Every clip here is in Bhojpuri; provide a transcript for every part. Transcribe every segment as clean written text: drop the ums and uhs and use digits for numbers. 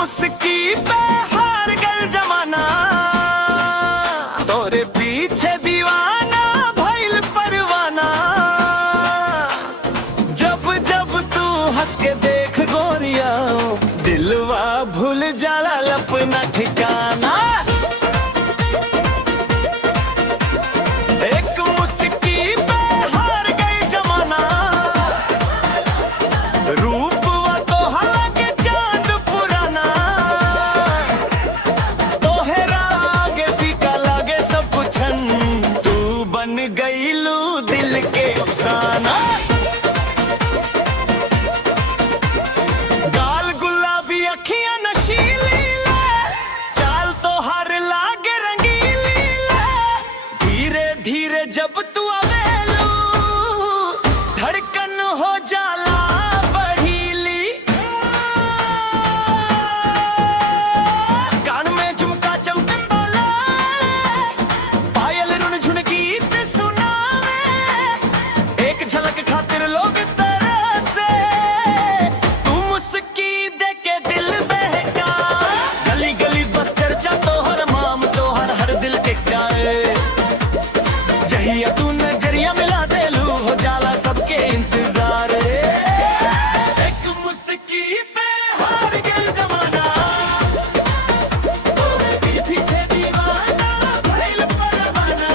मुस्की पे हार गल जमाना, तोरे पीछे दीवाना भइल परवाना। जब जब तू हंस के देख गोरिया, दिलवा भूल जाला अपना ठिकाना। एक मुस्की पे हार गई जमाना, रूपवा तो हालांकि चांद पुराना। तोहरा आगे फीका लागे सब कुछन, तू बन गई लू दिल के अफसाना। गाल गुलाबी अखियां नशीली ले, चाल तो हर लागे रंगीली ले। धीरे धीरे जब तू आवेलू, धड़कन हो जाला बढ़ीली। कान में झुमका चमकन बोले, पायल रुन झुन गीत सुनावे। एक झलक खातिर लोग तरसे, तू मुस्की दे के दिल बहका। गली गली बस चर्चा तोहर माम, तोहर हर दिल टिक जाए। जहिया तू नजरिया मिला देलू, हो जाला सबके इंतजार। एक मुस्की पे हार गया जमाना, तोरे पीछे दीवाना भइल परवाना।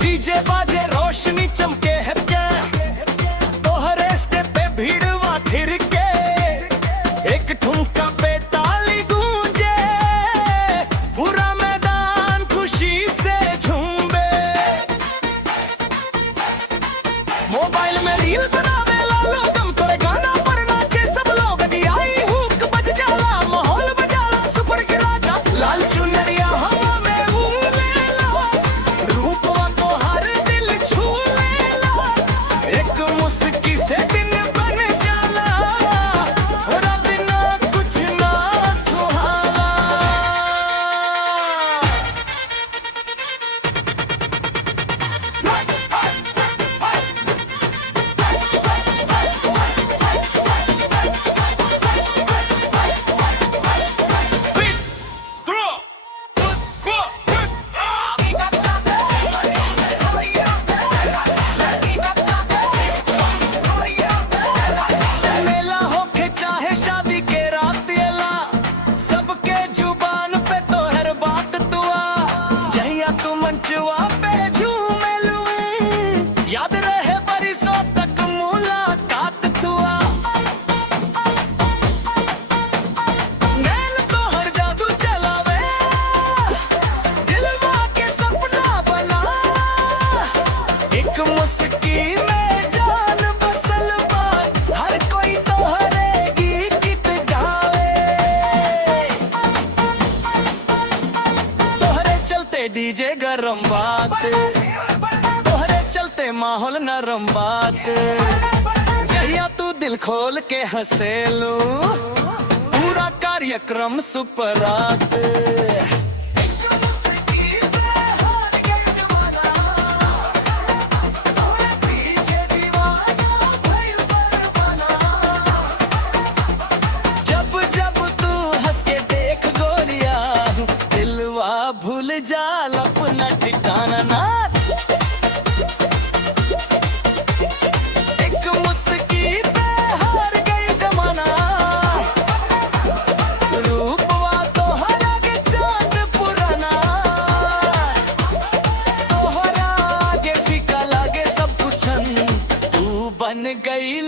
डीजे बाजे रोशनी चमके है क्या, तोहरे स्टेप पे भीड़वा थिर के। एक ठुमका पे ताली गूंजे, पूरा मैदान खुशी से झूमे। मोबाइल में रील बनावे लालो तुम, तोरे गाना पर नाचे सब लोग। आई हुक बज जाला, माहौल बजाला सुपर गिरा का। लाल चुनरिया हवा में उड़ेला, रूपवा तो हर दिल छू लेला। एक मुस्की से दिन बन जाला, और बिना कुछ ना सुहाला। मेला होके चाहे शादी के रात एला, सबके जुबान पे तो हर बात तुआ। जहिया तू मंचवा पे झूमे लुई, याद रहे बरिसों तक मुलाकात तुआ। नैन तो हर जादू चलावे, दिलवा के सपना बना। एक मुस्की में जान बसल बा, हर कोई तोहरे गीत गावे। तोहरे चलते डीजे गरम बात, तोहरे चलते माहौल नरम बात। जहिया तू दिल खोल के हंसेलू, पूरा कार्यक्रम सुपरात। एक मुस्की पे हार गया जमाना, तोरे पीछे दीवाना भइल परवाना। जब जब तू हंस के देख गोरिया, दिलवा भूल जाला अपना ठिकाना ना। एक मुस्की पे हार गई जमाना, रूपवा तो हालांकि चांद पुराना। तोहरा आगे फीका लागे सब कुछन, तू बन गई